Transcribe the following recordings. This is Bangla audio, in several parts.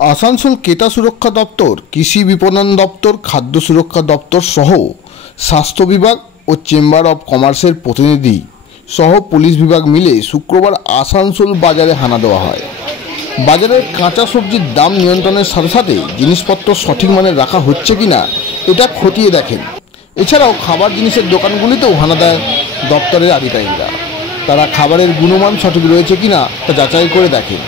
আসানসোল ক্রেতা সুরক্ষা দপ্তর, কৃষি বিপণন দপ্তর, খাদ্য সুরক্ষা দপ্তর সহ স্বাস্থ্য বিভাগ ও চেম্বার অব কমার্সের প্রতিনিধি সহ পুলিশ বিভাগ মিলে শুক্রবার আসানসোল বাজারে হানা দেওয়া হয়। বাজারের কাঁচা সবজির দাম নিয়ন্ত্রণের সাথে সাথে জিনিসপত্র সঠিক মানে রাখা হচ্ছে কিনা এটা খতিয়ে দেখেন। এছাড়াও খাবার জিনিসের দোকানগুলিতেও হানা দেয় দপ্তরের আধিকারিকরা। তারা খাবারের গুণমান সঠিক রয়েছে কিনা তা যাচাই করে দেখেন।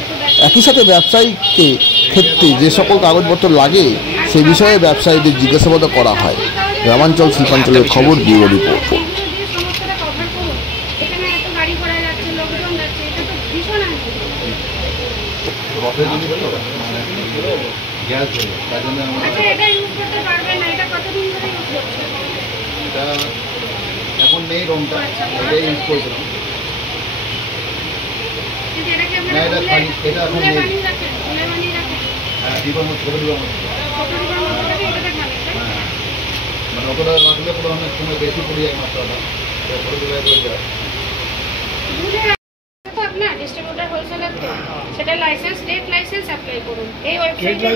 একই সাথে ব্যবসায়ীকে ক্ষেত্রে যে সকল কাগজপত্র লাগে সে বিষয়ে ব্যবসায়ীদের জিজ্ঞাসাবাদ করা হয়। গ্রামাঞ্চল শিল্পাঞ্চলের খবর, ব্যুরো রিপোর্ট। এখন নেই রংটা, এটাই ইউজ করছিলাম। এটা এখন নেই। হ্যাঁ, ডিবার মধ্যে ছোটো ডিবার মধ্যে মানে ওটা রাখলে পুরো অনেক সময় বেশি পড়ে যায় মশলাটা, ছোটো ডিবায় পড়ে যায়। আপনার ডিস্ট্রিবিউটর হোলসেলার তো সেটা লাইসেন্স, ট্রেড লাইসেন্স অ্যাপ্লাই করুন। এই ওয়েবসাইটে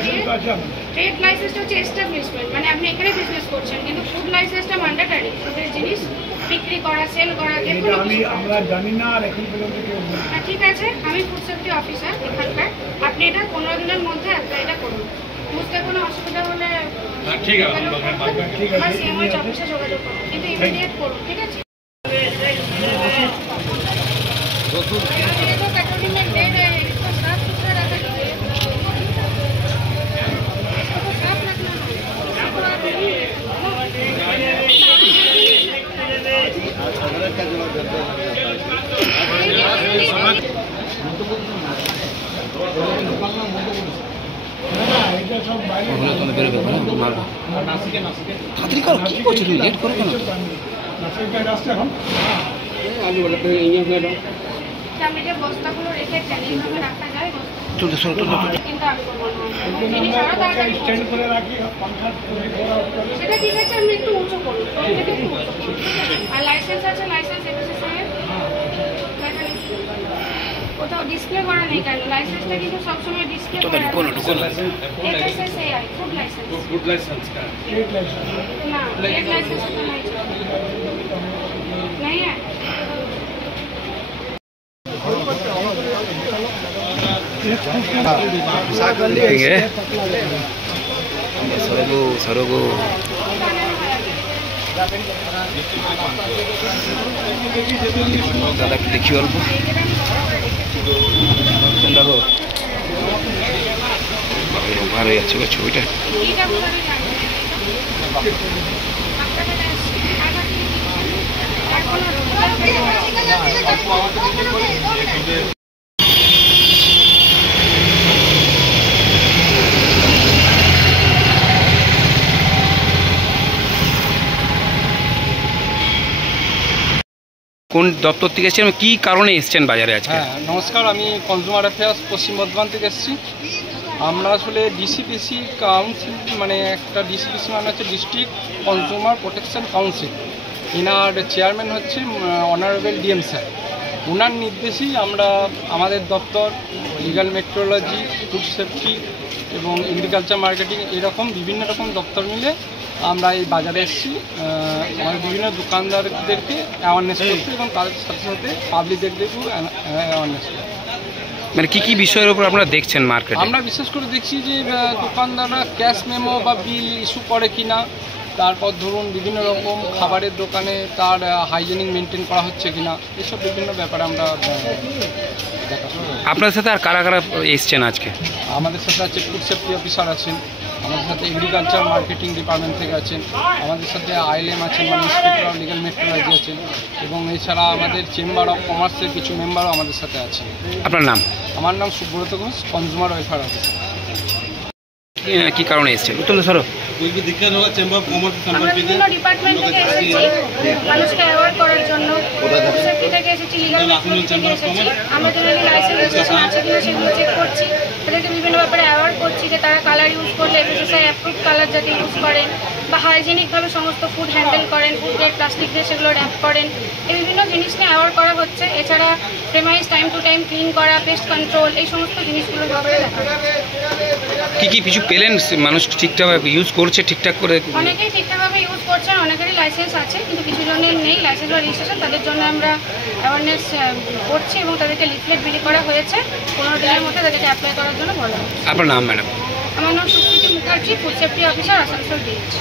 ট্রেড লাইসেন্সটা হচ্ছে এস্টাবলিশমেন্ট, মানে আপনি এখানে বিজনেস করছেন, কিন্তু ফুড লাইসেন্সটা ম্যান্ডেটরি। ফুডের জিনিস বিক্রি করা, সেল করা, আমরা জানি না আর এখন পর্যন্ত কেউ। ঠিক আছে, আমি ফুড সেফটি অফিসার এখানকার। আপনি এটা 15 দিনের মধ্যে অ্যাপ্লাইটা করুন। বুঝতে কোনো অসুবিধা হলে ঠিক আছে, আমার সিএমওএইচ অফিসে যোগাযোগ করুন, কিন্তু ইমিডিয়েট করুন। ঠিক আছে। বস্তাগুলো রেখে এইভাবে রাখা যায়, কিন্তু সেটা ঠিক আছে, আপনি একটু উঁচু করুন। আর লাইসেন্স আছে, লাইসেন্স কোথাও ডিসপ্লে করা নেই কেন? লাইসেন্সটা কিন্তু সবসময় ডিসপ্লে করা ফুড লাইসেন্স না, ট্রেড লাইসেন্স তো নাই है। सरोगो दादा देखी अल्प देखो ভালো যাচ্ছে ছবিটা। কোন দপ্তর থেকে এসেছেন, কি কারণে এসেছেন বাজারে আজকে? হ্যাঁ, নমস্কার, আমি কনজিউমার অ্যাফেয়ার্স পশ্চিম বর্ধমান থেকে এসেছি। আমরা আসলে ডিসিপিসি কাউন্সিল, মানে একটা ডিসিপিসি মানে হচ্ছে ডিস্ট্রিক্ট কনজিউমার প্রোটেকশন কাউন্সিল। এনার চেয়ারম্যান হচ্ছে অনারেবল ডিএম স্যার। ওনার নির্দেশেই আমরা আমাদের দপ্তর লিগাল মেট্রোলজি, ফুড সেফটি এবং এগ্রিকালচার মার্কেটিং এরকম বিভিন্ন রকম দপ্তর মিলে আমরা এই বাজারে এসেছি। আমাদের বিভিন্ন দোকানদারদেরকে অ্যাওয়ারনেস করছি এবং তাদের সাথে সাথে পাবলিকদেরকেও অ্যাওয়ারনেস করছি। মানে কী কী বিষয়ের উপর আপনারা দেখছেন মার্কেটে? আমরা বিশেষ করে দেখছি যে দোকানদাররা ক্যাশ মেমো বা বিল ইস্যু করে কিনা, তারপর ধরুন বিভিন্ন রকম খাবারের দোকানে তার হাইজেনিক মেনটেন করা হচ্ছে কিনা, এসব বিভিন্ন ব্যাপারে আমরা আপনাদের সাথে আর কারা কারা এসছেন আজকে? আমাদের সাথে আছে ফুড সেফটি অফিসার আছেন, আমাদের সাথে এগ্রিকালচার মার্কেটিং ডিপার্টমেন্ট থেকে আছেন, আমাদের সাথে আইএলএম আছেন, মানে ইন্সপেক্টর অফ লিগাল মেট্রোলজি আছেন, এবং এছাড়া আমাদের চেম্বার অফ কমার্সের কিছু মেম্বারও আমাদের সাথে আছেন। আপনার নাম? আমার নাম Subrata Ghosh, consumer welfare officer. কি কারণে এসেছেন? উত্তম স্যার, कोई भी दिक्कत होगा चैम्बर ऑफ कॉमर्स বিভিন্ন ডিপার্টমেন্ট থেকে এসেছি মানুষকে অ্যাওয়ার করার জন্য। সেফটি থেকে এসেছি, লিগাল মেট্রোলজি থেকে এসেছি। আমরা জেনারেলি লাইসেন্স রেজিস্ট্রেশন আছে কিনা সেগুলো চেক করছি। তাদেরকে বিভিন্ন ব্যাপারে অ্যাওয়ার করছি যে তারা কালার ইউজ করলে এফএসএসআই অ্যাপ্রুভ কালার যাতে ইউজ করেন, বা হাইজেনিকভাবে সমস্ত ফুড হ্যান্ডেল করেন, ফুড গ্রেড প্লাস্টিক দিয়ে সেগুলো র্যাপ করেন। এই বিভিন্ন জিনিস নিয়ে অ্যাওয়ার করা হচ্ছে। এছাড়া প্রেমাইজ টাইম টু টাইম ক্লিন করা, পেস্ট কন্ট্রোল, এই সমস্ত জিনিসগুলোর ব্যাপারে দেখা হচ্ছে। কি কি কিছু পেলেন? মানুষ ঠিকঠাকভাবে ইউজ করছে ঠিকঠাক করে? অনেকেই ঠিকঠাকভাবে ইউজ করছেন, অনেকেরই লাইসেন্স আছে, কিন্তু কিছু জনের নেই লাইসেন্স বা রেজিস্ট্রেশন। তাদের জন্য আমরা অ্যাওয়ারনেস করছি এবং তাদেরকে লিফলেট বিলি করা হয়েছে। 15 দিনের মধ্যে তাদেরকে অ্যাপ্লাই করার জন্য বলা হচ্ছে। আপনার নাম ম্যাডাম? আমার নাম Supriti Mukherjee, food safety officer, Asansol DH.